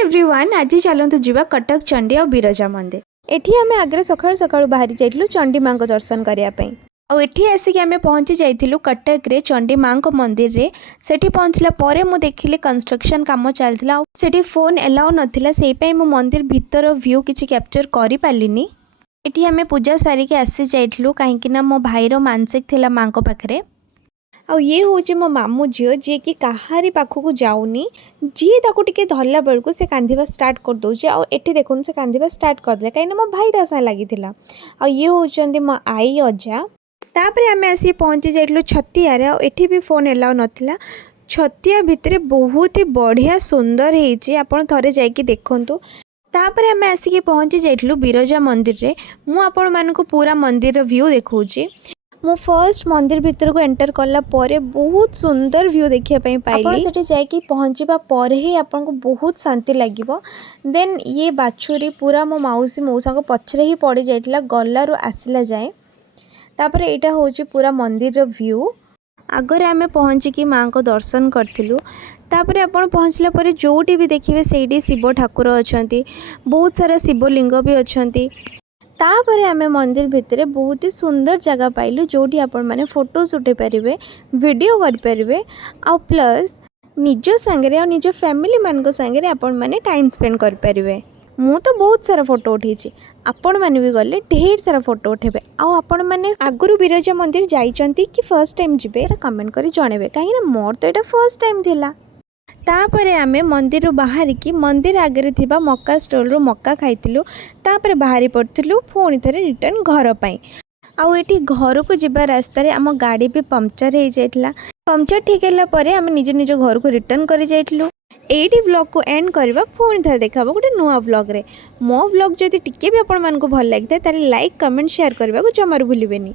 Everyone आज चलतु जीवा कटक चंडी और बिरजा मंदिर। एठी आमे आगे सकाळु सकाळु बाहरी जाइलु चंडी मां को दर्शन करिया पई। आ एठी आसिक आमे पहुंची जाइथिलु कटक रे चंडी मां को मंदिर रे। सेठी पहुंचला परे मु देखिली कंस्ट्रक्शन काम चलथिला। सेठी फोन अलाउ नथिला, सेई पई मु मंदिर भीतर व्यू किछि कैप्चर करि पालिनी। एठी आमे पूजा सारी के आसी जाइथिलु काहेकि ना मो भाईरो मानसिक थिला मां को पाखरे। आ ये हूँ मो मामू झील जी कि कहारी पाखक जाऊनी, जी ताको टिके धरला बेलू से कांदिबा स्टार्ट कर दौचे। आठी देखुन से कांदिबा स्टार्ट कर दिला कहीं मो भाई ता साथ लगी। आ ये होचंदी मो आई अजा। तापर आमे आसी पहुँची जाइलु छतिया रे। एठी भी फोन एलाउ नथिला। छतिया भितरे बहुत ही बढ़िया सुंदर हेची, आपण थरे जाइकी देखंतु। तापर आमे आसिकी पहुँची जाइलु बिरजा मंदिर रे। मु आपण मानको पूरा मंदिर रो व्यू देखौची। मु फर्स्ट मंदिर भीतर को एंटर कला परे बहुत सुंदर व्यू देखिया पई पाइली। आपण सेठी जाइकी पहुँचबा परे ही आपन को बहुत शांति लागिवो। देन ये बाछुरी पूरा मो माउसी मौसा को पछरे ही पड़ी जाइतला गल्लारु आसिला जाए। तापर एटा होची पूरा मंदिर रो व्यू। आगरे आमे पहुँचिकी माँ को दर्शन करथिलु। तापर आपण पहुँचला परे जोटी भी देखिबे सेठी शिव ठाकुर अछंती, बहुत सारा शिवलिंग भी अछंती। तापर आमे मंदिर भितर बहुत ही सुंदर जगह पाइलु जोटी आपण माने फोटो उठे पारिबे, वीडियो कर पारिबे। आ प्लस निज संगे और निज फैमिली मान को संगे आपण माने टाइम स्पेंड कर पारिबे। मु तो बहुत सारा फोटो उठेछि, आपण माने भी गले ढेर सारा फोटो उठेबे। आ आपण माने आगुरु बिरजा मंदिर जाइचंती कि फर्स्ट टाइम जिबे कमेंट करी जणेबे, काहे ना मोर तो एटा फर्स्ट टाइम थिला। तापरे आमे मंदिर बाहर की मंदिर आगे थिबा मक्का स्टॉल रो मक्का खाइतिलु। तापरे बाहरी पड़थिलु पुणी थरे रिटर्न घर पई। आउ एठी घर को जिबा रास्ता रे आम गाड़ी भी पंक्चर हो जाइतला। पंक्चर ठीक हैला परे आमे निज निज घर को रिटर्न करि जाइतलु। एठी व्लॉग को एंड करबा, पुणी थरे देखाबो गोटे नुवा व्लॉग रे। मो व्लॉग जदि टिके भी आपण मानको भल लागिता ताले लाइक कमेंट शेयर करबा को जमार भूलिबेनी।